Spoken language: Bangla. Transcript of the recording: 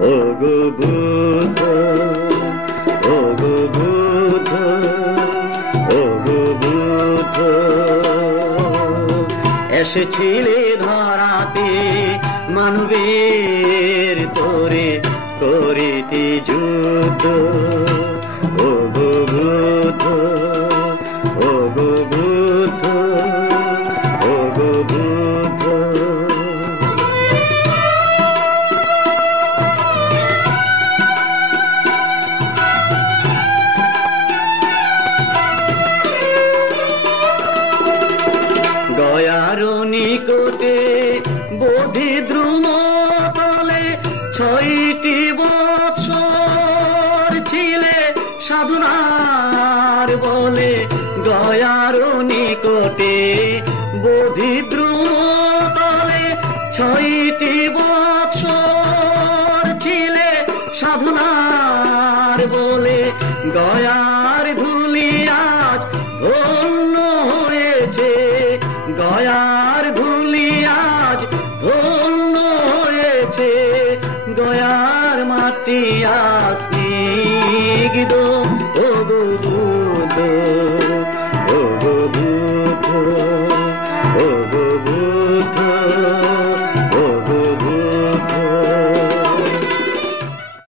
ও গো বুদ্ধ, ও গো বুদ্ধ, ও গো বুদ্ধ। এসেছিলে ধরাতে মানবের তোরে করিতে যুদ্ধ। ও গো বুদ্ধ, ও গো বুদ্ধ, ও গো বুদ্ধ। গয়ার নিকটে বোধি দ্রুম তলে 6টি বৎসর ছিলে সাধনার বলে। গয়ার নিকটে বোধি দ্রুম তলে 6টি বৎসর ছিলে সাধনার বলে। গয়ার ধুলি আজ ধন্য হয়েছে, গয়ার ধুলি আজ ধন্য হয়েছে। গয়ার মাটি আজ স্নিগ্ধ। ও গো বুদ্ধ, ও গো বুদ্ধ, ও গো